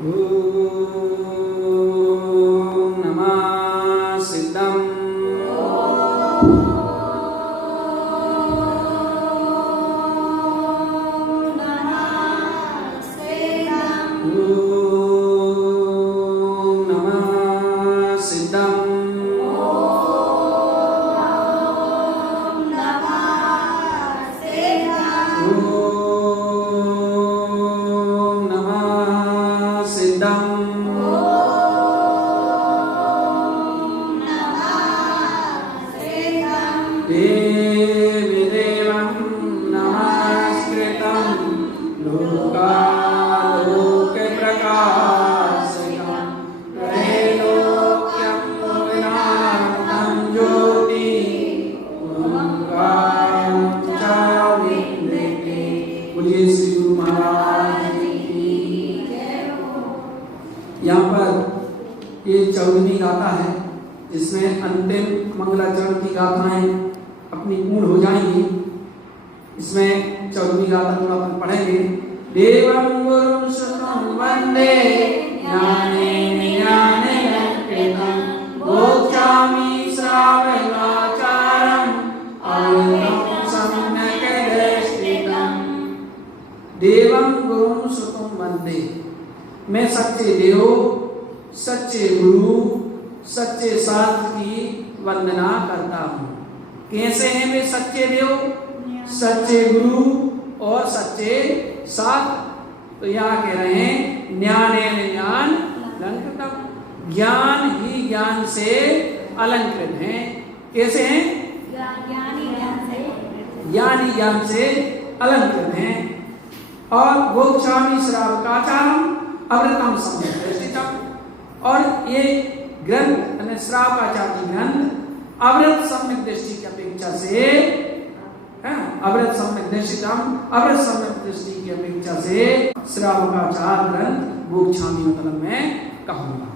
ओम नमः सिद्धम। यहाँ पर ये चौदहवीं गाथा है, जिसमें अंतिम मंगलाचरण की गाथाएं अपनी पूर्ण हो जाएंगी। इसमें 14वीं गाथा थोड़ा अपन पढ़ेंगे। देवं गुरुं सुतं वंदे ज्ञानेन ज्ञानेन कृतं बोध्यामि श्रावणाचारम् अमृतं सम्यक् दर्शितम्। देवं गुरुं सुतं वंदे, मैं सच्चे देव, सच्चे गुरु, सच्चे शास्त्र की वंदना करता हूँ। कैसे हैं वे सच्चे देव, सच्चे गुरु और सच्चे शास्त्र? तो यहाँ कह रहे हैं ज्ञानेन ज्ञान अलंकृतम्, ज्ञान ही ज्ञान से अलंकृत हैं। कैसे हैं? ज्ञान ही ज्ञान से अलंकृत हैं। और बोध्यामि श्रावकाचारम् अमृतम सम्यक् दर्शितम्, और ये ग्रंथ श्रावकाचार्य ग्रंथ अमृत सम्यक् दृष्टि की अपेक्षा से अमृत सम्यक् दर्शितम्, अमृत सम्यक् दृष्टि की अपेक्षा से श्रावकाचार्य ग्रंथ बोध्यामि मतलब मैं कहूंगा,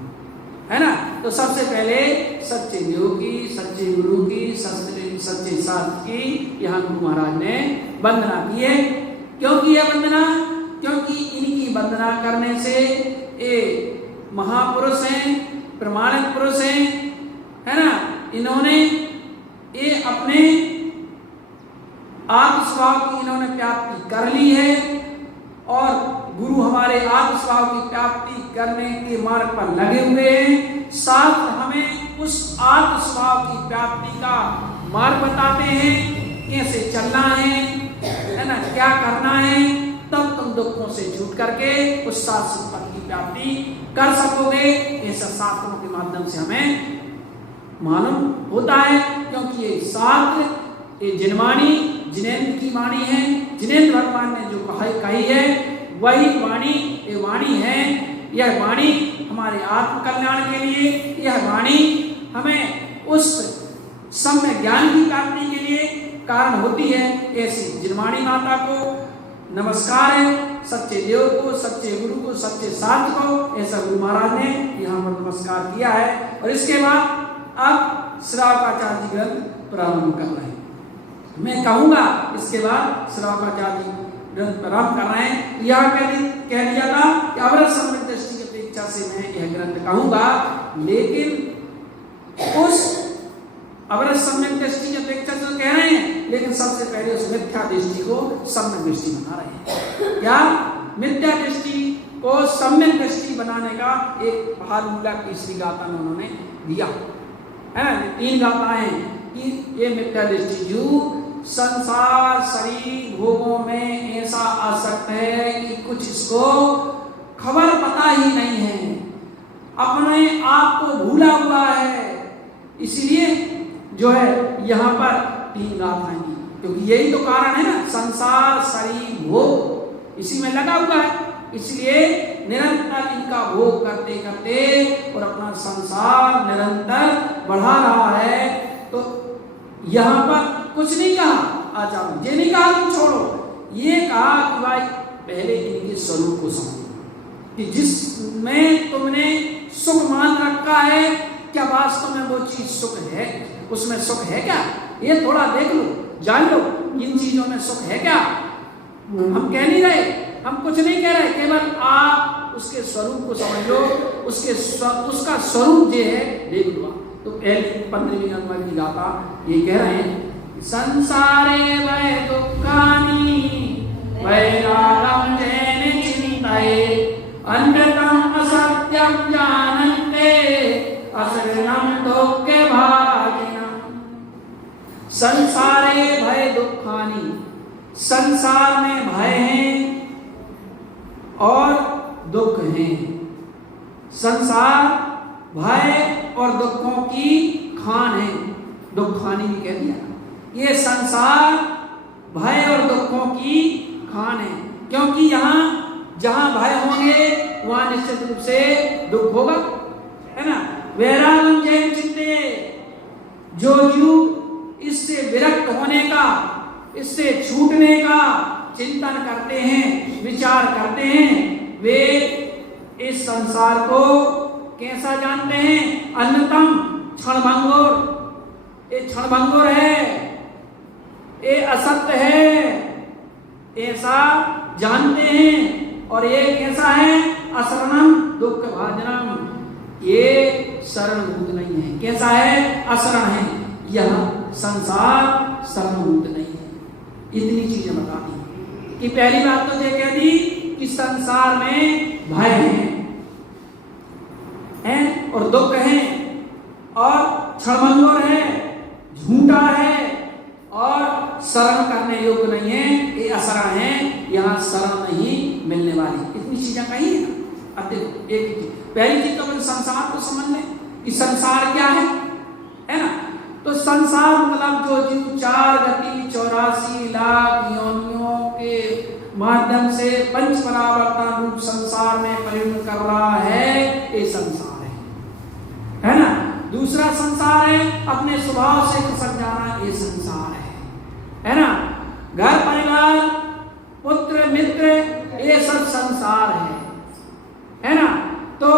है ना। तो सबसे पहले सच्चे देव की, सच्चे गुरु की, सच्चे शास्त्र की यहाँ गुरु महाराज ने वंदना की है। क्यों की है वंदना? क्योंकि इनकी वंदना करने से ये महापुरुष हैं, प्रमाणित पुरुष हैं, है ना। इन्होंने ये अपने आत्मस्वभाव की इन्होंने प्राप्ति कर ली है, और गुरु हमारे आत्मस्वभाव की प्राप्ति करने के मार्ग पर लगे हुए हैं। शास्त्र हमें उस आत्मस्वभाव की प्राप्ति का मार्ग बताते हैं, कैसे चलना है ना, क्या करना है, तब तुम दुखों से छूट करके उस शाश्वत पद की प्राप्ति कर सकोगे। ऐसा शास्त्रों के माध्यम से हमें मालूम होता है, क्योंकि ये शास्त्र ये जिनवाणी जिनेन्द्र की वाणी है। जिनेन्द्र भगवान ने जो कही है वही वाणी ये वाणी है। यह वाणी हमारे आत्म कल्याण के लिए, यह वाणी हमें उस सम्य ज्ञान की प्राप्ति के लिए कारण होती है। ऐसी जिनवाणी माता को नमस्कार है, सच्चे देव को, सच्चे गुरु को, सच्चे शास्त्र को। ऐसा गुरु महाराज ने यहाँ पर नमस्कार किया है। और इसके बाद अब श्रावकाचार्य ग्रंथ प्रारंभ कर रहे हैं। मैं कहूंगा इसके बाद श्रावकाचार्य ग्रंथ प्रारंभ कर रहे हैं। यह कह दिया था कि अमृत सम्यक् दृष्टि की अपेक्षा से मैं यह ग्रंथ कहूंगा, लेकिन उस अमृत सम्यक् दृष्टि की अपेक्षा से कह रहे हैं, लेकिन सबसे पहले उस मिथ्या दृष्टि को सम्यक् दृष्टि बना रहे हैं। क्या? मिथ्या दृष्टि को सम्यक् दृष्टि बनाने का एक फॉर्मूला तीसरी गाथा में उन्होंने दिया है। 3 गाथाएं कि ये मिथ्या दृष्टि जो संसार शरीर भोगों में ऐसा आसक्त है कि कुछ इसको खबर पता ही नहीं है, अपने आप को भूला हुआ है। इसलिए जो है यहाँ पर 3 गाथाएं दी, क्योंकि यही तो कारण है ना, संसार शरीर भोग इसी में लगा हुआ है। इसलिए निरंतर इनका भोग करते करते और अपना संसार निरंतर बढ़ा रहा है। तो यहाँ पर कुछ नहीं कहा आचार्य, ये नहीं कहा तुम छोड़ो, ये कहा कि भाई पहले इनके स्वरूप को समझो कि जिसमें तुमने सुख मान रखा है, क्या वास्तव में वो चीज सुख है? उसमें सुख है क्या? ये थोड़ा देख लो, जान लो, इन चीजों में सुख है क्या? हम कह नहीं रहे, हम कुछ नहीं कह रहे, केवल आप उसके स्वरूप को समझ लो, उसका स्वरूप जो है देख लो। तो पहली 15वीं नंबर की गाथा ये कह रहे हैं, संसारे वै दुःखानि वैरागं जैन चिंतये अन्यतम असत्यं जानन्ते असरणं दुःखे भागिनः। संसारे भय दुःखानि, संसार में भय हैं और दुख हैं। संसार भय और दुखों की खान है, दुखानी भी कह दिया। ये संसार भय और दुखों की खान है, क्योंकि यहाँ जहां भय होंगे वहां निश्चित रूप से दुख होगा, है ना। वैरागं जैन चित्ते, जो जीव इससे विरक्त होने का, इससे छूटने का चिंतन करते हैं, विचार करते हैं, वे इस संसार को कैसा जानते हैं? अन्यतम क्षणभंगुर, ये क्षणभंगुर है, ये असत्य है, ऐसा जानते हैं। और ये कैसा है? असरणम दुख भाजनम, ये शरणभूत नहीं है। कैसा है? असरण है, यह संसार शरणभूत नहीं है। इतनी चीजें बता दी कि पहली बात तो ये कह दी कि संसार में भय है और दुख है और क्षणभंगुर है, झूठा है और शरण करने योग्य नहीं है, ये असरण है, यहाँ शरण नहीं मिलने वाली। इतनी चीजें कही है ना। अब देखो एक चीज, पहली चीज तो अपने संसार को समझ लें कि संसार क्या है ना। तो संसार मतलब जो जीव 4 गति 84 लाख योनियों के माध्यम से पंच परावर्तन रूप संसार में परिणत कर रहा है, ये संसार है ना। दूसरा संसार है अपने स्वभाव से खसक जाना, ये संसार है ना। घर परिवार पुत्र मित्र ये सब संसार है ना। तो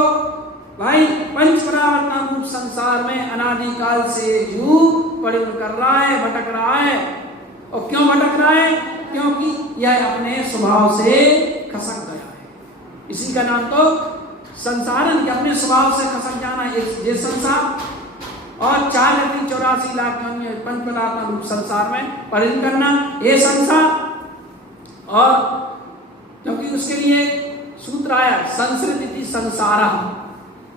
भाई पंच परावर्तन रूप संसार में अनादिकाल से जीव परिणत कर रहा है, भटक रहा है। और क्यों भटक रहा है? क्योंकि यह अपने स्वभाव से खसक गया है। इसी का नाम तो संसारन के अपने स्वभाव से खसक जाना, ये संसार। और 4 गति 84 लाख पंच पदार्थ रूप संसार में परिणत करना, ये संसार। और क्योंकि उसके लिए सूत्र आया संसृति संसारा,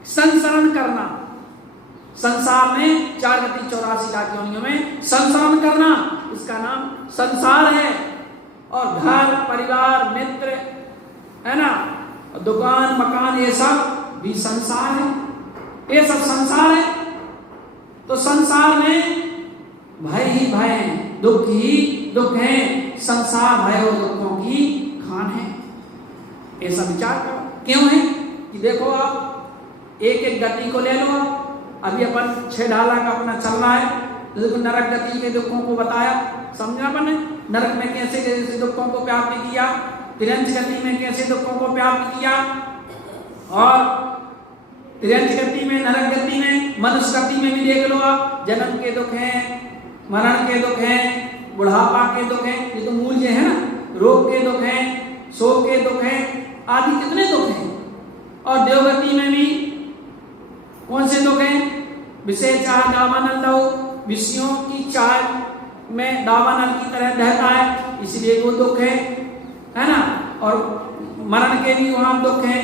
संसरण करना। संसार में 4 गति 84 लाख योनियों में संसरण करना, इसका नाम संसार है। और घर परिवार मित्र है ना, दुकान मकान ये सब भी संसार है, ये सब संसार है। तो संसार में भय ही भय है, दुख ही दुख है। संसार भय और दुखों की खान है, ऐसा विचार करो। क्यों है कि देखो आप एक एक गति को ले लो। अभी अपन 6 ढाला का अपना चल रहा है। देखो नरक गति के दुखों को बताया, समझा अपन ने। नरक में कैसे कैसे दुखों को प्राप्त किया, तिरंज गति में कैसे दुखों को प्राप्त किया, और तिरंज गति में नरक गति में मनुष्य गति में भी देख लो आप। जन्म के दुख हैं, मरण के दुख हैं, बुढ़ापा के दुख हैं, ये तो मूल जो है ना। रोग के दुख हैं, शोक के दुख हैं, आदि कितने दुख हैं। और देवगति में भी कौन से दुख हैं? विषय चाह दावानल दो, विषयों की चाह में दावानल की तरह बहता है, इसलिए वो दुख है ना। और मरण के भी वहां दुख है।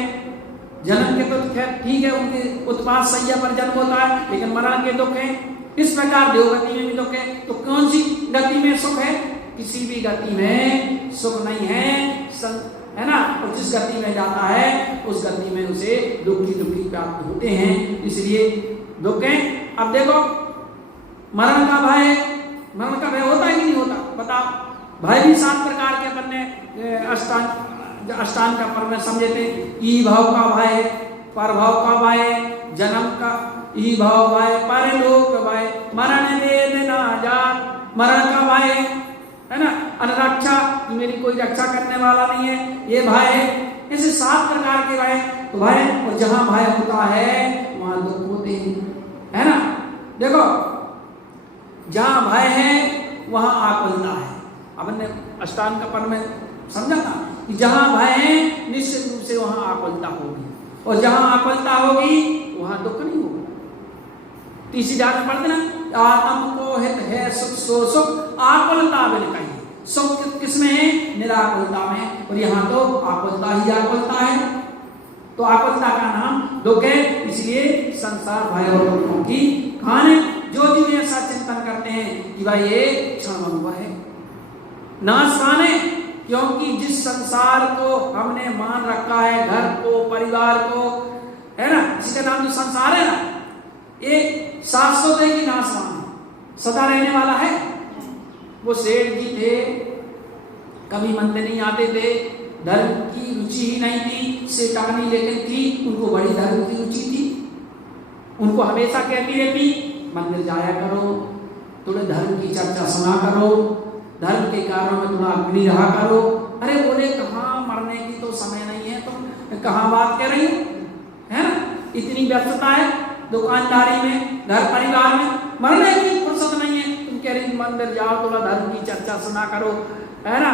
जन्म के तो ठीक है, उनके उत्पाद सैया पर जन्म होता है, लेकिन मरण के दुख है। इस प्रकार देवगति में भी दुख है। तो कौन सी गति में सुख है? किसी भी गति में सुख नहीं है ना। और जिस गति में जाता है उस गति में उसे दुखी दुखी प्राप्त होते हैं, इसलिए दुख है। अब देखो मरण का भय, मरण का भय होता है कि नहीं होता? बताओ। भय भी 7 प्रकार के अपन ने अष्टांग का पर में समझे थे। ई भाव का भय, पर भाव का भय, जन्म का ई भाव भय, परलोक भय, मरण वेद ना जात, मरण का भय है ना। अनरक्षा, मेरी कोई रक्षा करने वाला नहीं है, ये भय है। ऐसे 7 प्रकार के भय तो भय। और जहां भय होता है वहां दुख होते हैं, है ना। देखो जहां भय है वहां आकुलता है। अपन ने अष्टांग का पर में समझा था कि जहां भय है निश्चित रूप से वहां आकुलता होगी, और जहां आकुलता होगी वहां दुख नहीं होगा। तीसरी डाल में पढ़ते ना, आत्म को हित है सुख सो सुख आकुलता बिन कही। सुख किसमें है? निराकुलता में, और यहाँ तो आकुलता ही आकुलता है। तो आकुलता का नाम दुख है, इसलिए संसार भय और दुखों की खान है। जो जीव ऐसा चिंतन करते हैं कि भाई ये क्षण अनुभव है, नाशवान है, क्योंकि जिस संसार को हमने मान रखा है, घर को, परिवार को, है ना, जिसका नाम जो संसार है ना, ये शाश्वत है कि नाशवान है, सदा रहने वाला है। वो सेठ जी थे, कभी मंदिर नहीं आते थे, धर्म की रुचि ही नहीं थी, सेठानी लेकिन थी, उनको बड़ी धर्म की रुचि थी। उनको हमेशा कहती रहती मंदिर जाया करो, थोड़े धर्म की चर्चा सुना करो, धर्म के कार्यों में थोड़ा अग्नि रहा करो। अरे बोले कहाँ, मरने की तो समय नहीं है, तुम कहाँ बात कर रही हो, है ना, इतनी व्यस्तता है दुकानदारी में, घर परिवार में, मरने की फुर्सत नहीं है, तुम कह रही मंदिर जाओ, थोड़ा धर्म की चर्चा सुना करो, है ना,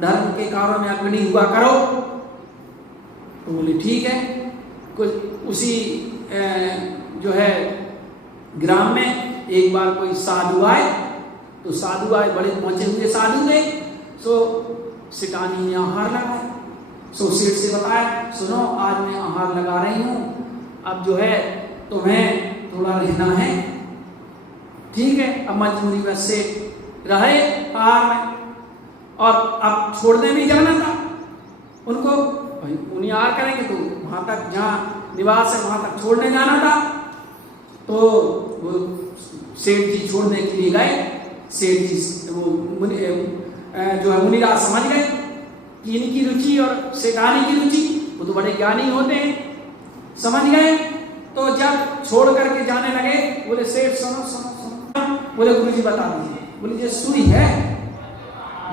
धर्म के कार्यों में अग्नि हुआ करो। तो बोले ठीक है। कुछ उसी जो है ग्राम में एक बार कोई साधु आए, तो साधु आए, बड़े पहुंचे हुए साधु थे। सो सिटानी ने आहार लगाया, सो सेठ से बताया, सुनो आज मैं आहार लगा रही हूँ, अब जो है तुम्हें थोड़ा रहना है, ठीक है। अब मजबूरी में से रहे आहार में, और अब छोड़ने भी जाना था उनको, उन्हें आहार करेंगे तो वहां तक जहाँ निवास है वहां तक छोड़ने जाना था। तो वो सेठ जी छोड़ने के लिए गए। सेठ जी वो जो है मुनिराज समझ गए कि इनकी रुचि और सेठानी की रुचि, वो तो बड़े ज्ञानी होते हैं, समझ गए। तो जब छोड़ करके जाने लगे, बोले सेठ सुनो सुनो सुनो, बोले गुरु जी बता दीजिए, बोले ये सुई है,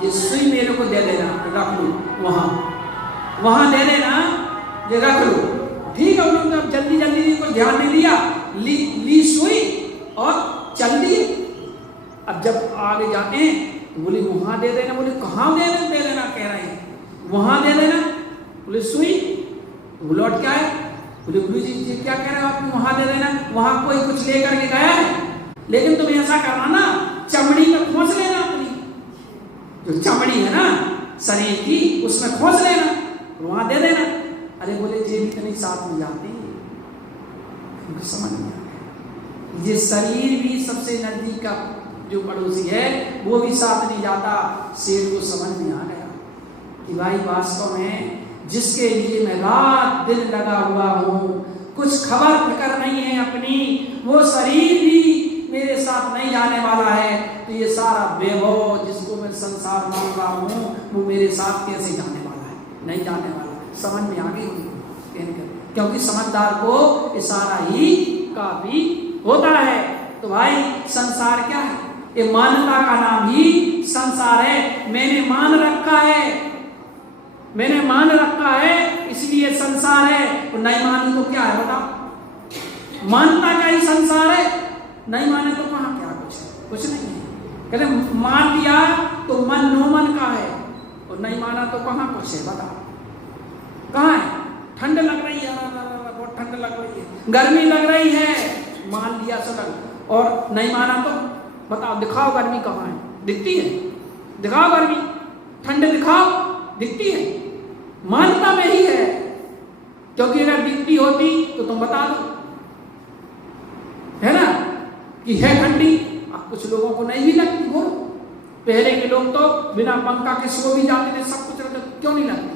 ये सुई मेरे को दे देना, रख लो वहां दे देना, ये रख लो, ठीक है। उन्होंने जल्दी जल्दी कोई ध्यान नहीं दिया, ली सुई और चल दिए। अब जब आगे जाते हैं तो बोले वहां दे देना, बोले कहाँ दे देना कह रहे हैं, वहां दे देना, बोले सुई। वो लौट के आए, बोले गुरु जी क्या कह रहे हो आप, वहां दे देना, वहां कोई कुछ लेकर के गया है, लेकिन तुम ऐसा करना ना, चमड़ी में खोस लेना, अपनी जो चमड़ी है ना शरीर की, उसमें खोस लेना, वहां दे देना। अरे बोले ये भी तो नहीं साथ में जाती, समझ नहीं आता। ये शरीर भी सबसे नजदीक का जो पड़ोसी है वो भी साथ नहीं जाता। शेर को समझ में आ गया कि भाई वास्तव में जिसके लिए मैं रात दिन लगा हुआ हूँ, कुछ खबर फिक्र नहीं है अपनी, वो शरीर भी मेरे साथ नहीं जाने वाला है, तो ये सारा वैभव जिसको मैं संसार मान रहा हूँ वो मेरे साथ कैसे जाने वाला है, नहीं जाने वाला। समझ में आ गई उनको, क्योंकि समझदार को इशारा ही काफी होता है। तो भाई संसार क्या है, ये मान्यता का नाम ही संसार है। मैंने मान रखा है, मैंने मान रखा है, इसलिए संसार है। तो नहीं मानी तो क्या है बताओ, मानता का ही संसार है, नहीं माने तो कहाँ क्या कुछ है, कुछ नहीं है। कहते मान लिया तो मन नो मन का है, और नहीं माना तो कहाँ कुछ है, बताओ कहाँ है। ठंड लग रही है, बहुत ठंड लग रही है, गर्मी लग रही है, मान लिया सदन, और नहीं माना तो बताओ, दिखाओ गर्मी कहाँ है, दिखती है, दिखाओ गर्मी, ठंड दिखाओ, दिखती है, मानता में ही है। क्योंकि अगर दिखती होती तो तुम बता दो, है ना, कि है ठंडी। अब कुछ लोगों को नहीं भी लगती वो, पहले के लोग तो बिना पंखा के सो भी जाते थे, सब कुछ रहते, क्यों नहीं लगती?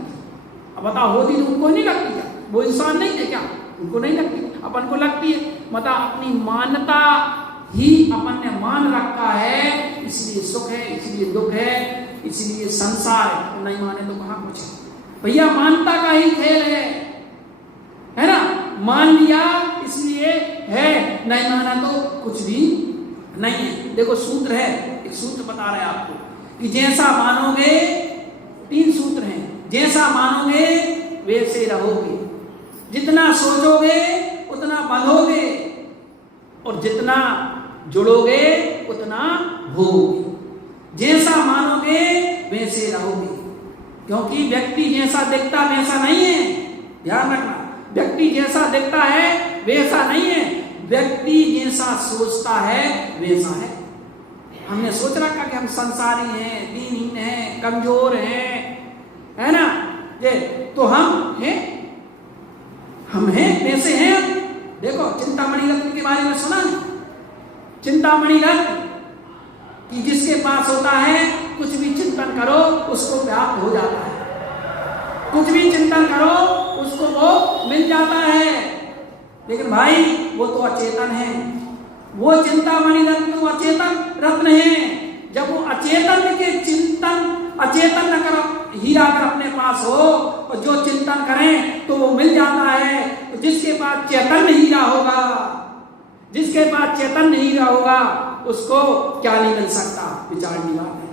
अब बताओ होती तो उनको नहीं लगती क्या? वो इंसान नहीं थे क्या? उनको नहीं लगती, अपन को लगती है। मतलब अपनी मान्यता ही अपन ने मान रखा है, इसलिए सुख है, इसलिए दुख है, इसलिए संसार है। नहीं माने तो कहाँ कुछ है भैया, मानता का ही खेल है ना। मान लिया इसलिए है, नहीं माना तो कुछ भी नहीं है। देखो सूत्र है, एक सूत्र बता रहे हैं आपको कि जैसा मानोगे, 3 सूत्र हैं, जैसा मानोगे वैसे रहोगे, जितना सोचोगे उतना बंधोगे, और जितना जुड़ोगे उतना भोगोगे। जैसा मानोगे वैसे रहोगे, क्योंकि व्यक्ति जैसा दिखता वैसा नहीं है, ध्यान रखना। व्यक्ति जैसा दिखता है वैसा नहीं है, व्यक्ति जैसा सोचता है वैसा है। हमने सोच रखा कि हम संसारी हैं, दीनहीन हैं, कमजोर हैं, है ना, ये तो हम हैं वैसे हैं। देखो चिंतामणि रत्न के बारे में सुना है? चिंतामणि रत्न कि जिसके पास होता है कुछ भी चिंतन करो उसको प्राप्त हो जाता है, कुछ भी चिंतन करो उसको वो मिल जाता है। लेकिन भाई वो तो अचेतन है, वो चिंतामणि रत्न तो अचेतन रत्न है। जब वो अचेतन के चिंतन, अचेतन न कर हीरा अगर अपने पास हो और जो चिंतन करें तो वो मिल जाता है। तो जिसके पास चैतन्य हीरा होगा, जिसके पास चैतन्य हीरा होगा उसको क्या नहीं मिल सकता, विचारनी बात है।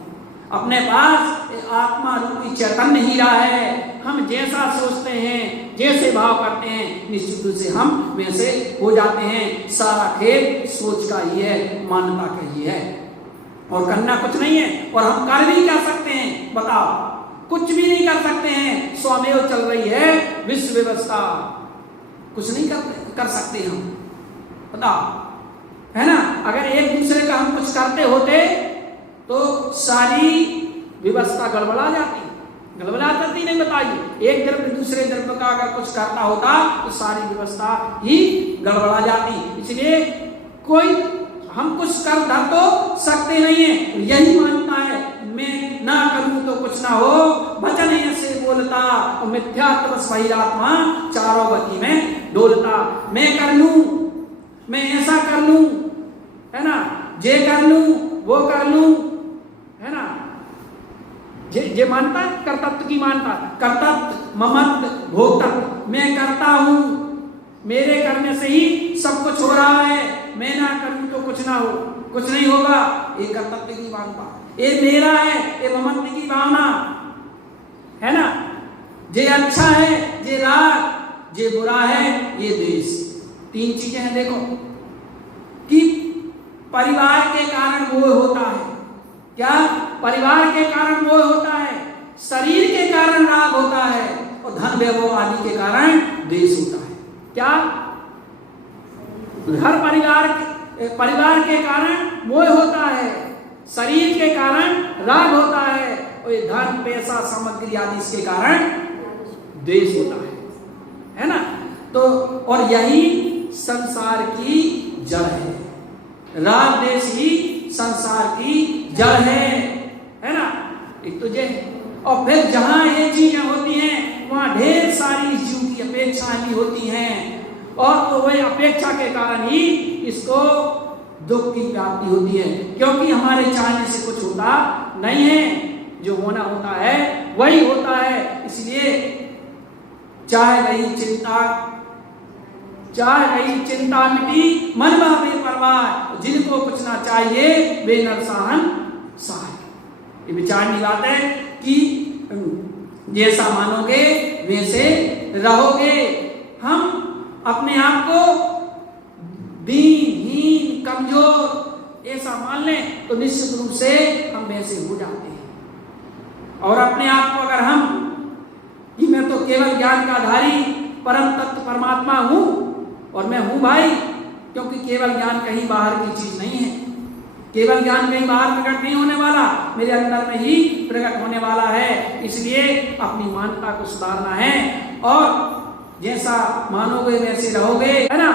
अपने पास आत्मा रूपी चैतन्य हीरा है। हम जैसा सोचते हैं, जैसे भाव करते हैं, निश्चित रूप से हम वैसे हो जाते हैं। सारा खेल सोच का ही है, मान्यता का ही है, और करना कुछ नहीं है। और हम कर भी क्या सकते हैं बताओ? कुछ भी नहीं कर सकते हैं। स्वमेव चल रही है विश्व व्यवस्था, कुछ नहीं कर सकते हम, बताओ, है ना। अगर एक दूसरे का हम कुछ करते होते तो सारी व्यवस्था गड़बड़ा जाती, गड़बड़ा जाती नहीं, बताइए। एक द्रव्य दूसरे द्रव्य का अगर कुछ करता होता तो सारी व्यवस्था ही गड़बड़ा जाती। इसलिए कोई हम कुछ कर धर तो सकते नहीं है। यही मानता है, मैं ना करूं तो कुछ ना हो, वचन ऐसे बोलता और मिथ्यात्व स्वैरात्मा चारों गति में डोलता। मैं कर लूं, मैं ऐसा कर लूं, है ना, जे कर लूं, वो कर लूं, है ना। जे मानता है कर्तव्य की, मानता कर्तव्य ममत्व भोक्तव्य। मैं करता हूं, मेरे करने से ही सब कुछ हो रहा है, मैं ना करूं तो कुछ ना हो, कुछ नहीं होगा। ये कर्तव्य की मानता, ये मेरा है, ये ममत्व की भावना, है ना। जे अच्छा है जे राग, जे बुरा है ये द्वेष। तीन चीजें हैं। देखो कि परिवार के कारण मोह होता है, क्या? परिवार के कारण मोह होता है, शरीर के कारण राग होता है, और धन वैभव आदि के कारण द्वेष होता है। क्या? हर परिवार के कारण मोह होता है, शरीर के कारण राग होता है, और ये धन पैसा सामग्री आदि इसके कारण द्वेष होता है ना। तो और यही संसार की जड़ है, राग द्वेष ही संसार की जड़ है ना। एक तो ये, और फिर जहां ये चीजें होती हैं वहां ढेर सारी जीव की अपेक्षाएं भी होती हैं, और तो वही अपेक्षा के कारण ही इसको दुख की प्राप्ति होती है। क्योंकि हमारे चाहने से कुछ होता नहीं है, जो होना होता है वही होता है। इसलिए चाहे गई चिंता मिटी मन भावे परवाह, जिनको कुछ ना चाहिए वे नरसाहन सहाय। ये विचारनी बात है कि जैसा मानोगे वैसे रहोगे। हम अपने आप को दीनहीन कमजोर ऐसा मान लें तो निश्चित रूप से हम वैसे हो जाते हैं। और अपने आप को अगर हम कि मैं तो केवल ज्ञान का धारी परम तत्व परमात्मा हूं, और मैं हूं भाई, क्योंकि केवल ज्ञान कहीं बाहर की चीज नहीं है, केवल ज्ञान कहीं बाहर प्रकट नहीं होने वाला, मेरे अंदर में ही प्रकट होने वाला है। इसलिए अपनी मान्यता को सुधारना है, और जैसा मानोगे वैसे रहोगे, है ना।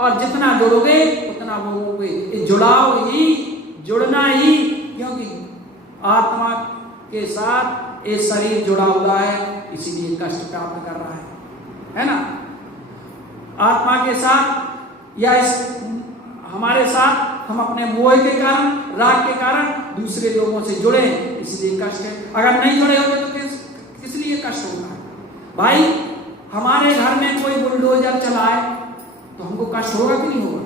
और जितना जुड़ोगे उतना भोगोगे। ये जुड़ाव ही, जुड़ना ही, क्योंकि आत्मा के साथ ये शरीर जुड़ा हुआ है, इसीलिए कष्ट प्राप्त कर रहा है ना। आत्मा के साथ या हमारे साथ हम अपने मोह के कारण, राग के कारण दूसरे लोगों से जुड़े, इसलिए कष्ट है। अगर नहीं जुड़े होते तो किस लिए कष्ट होगा भाई? हमारे घर में कोई बुलडोजर चलाए तो हमको कष्ट होगा कि नहीं होगा?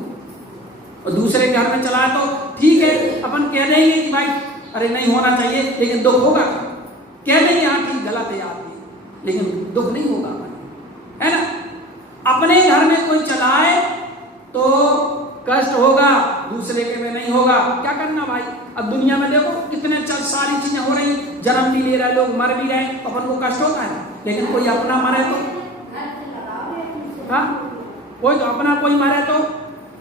और दूसरे घर में चलाए तो ठीक है, अपन कह देंगे कि भाई अरे नहीं होना चाहिए, लेकिन दुख होगा। कह देंगे हाँ ठीक गलत है आपकी, लेकिन दुख नहीं होगा, है ना। अपने घर में कोई चलाए तो कष्ट होगा, दूसरे के में नहीं होगा। क्या करना भाई? अब दुनिया में देखो कितने सारी चीजें हो रही, जन्म भी ले रहे लोग, मर भी रहे, अपन को कष्ट होता है। लेकिन कोई अपना मरे तो, हाँ, कोई तो अपना कोई मरे तो,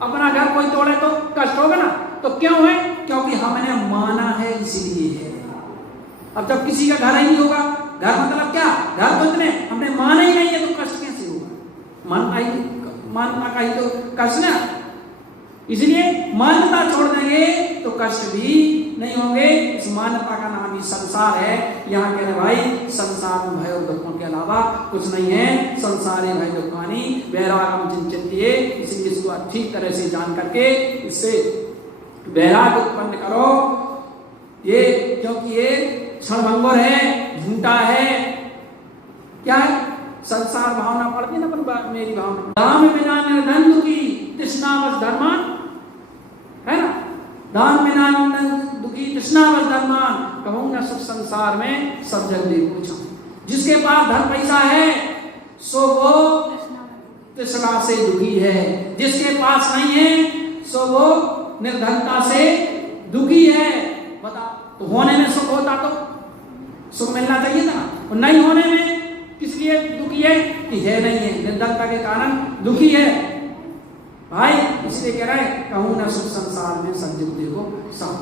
अपना घर कोई तोड़े तो कष्ट होगा ना। तो क्यों है? क्योंकि हमने माना है, इसलिए है। अब जब किसी का घर ही नहीं होगा, घर मतलब क्या? घर तो इतने हमने माना ही नहीं है, तो कष्ट कैसे होगा? मानता का ही तो कष्ट ना। इसलिए मान्यता छोड़ देंगे तो कष्ट भी नहीं होंगे। इस मान्यता का नाम ही संसार है। यहाँ कह रहे भाई संसार में भय और दुखों के अलावा कुछ नहीं है। संसारे भय दुखानी वैराग्यम चिंत्यते। इसलिए इसको अच्छी तरह से जान करके इससे वैराग्य उत्पन्न करो। ये क्योंकि ये क्षणभंगुर है, झूठा है। क्या है? संसार भावना पड़ती है ना, मेरी भावना। दाम बिना निर्धन दुखी तृष्णावश धर्मान, है ना? दाम बिना दुखी तृष्णावश धर्मान, कहूँ न सुख संसार में सब जग दे पूछो। जिसके पास धन पैसा है सो वो तृष्णा से दुखी है, जिसके पास नहीं है सो वो निर्धनता से दुखी है। बता, तो होने में सुख होता तो सुख मिलना चाहिए था, और नहीं होने में किस लिए दुखी है? कि है नहीं है, निर्धनता के कारण दुखी है भाई। इसलिए कह रहे हैं कहूँ ना सुख संसार में सब जग देखो सब।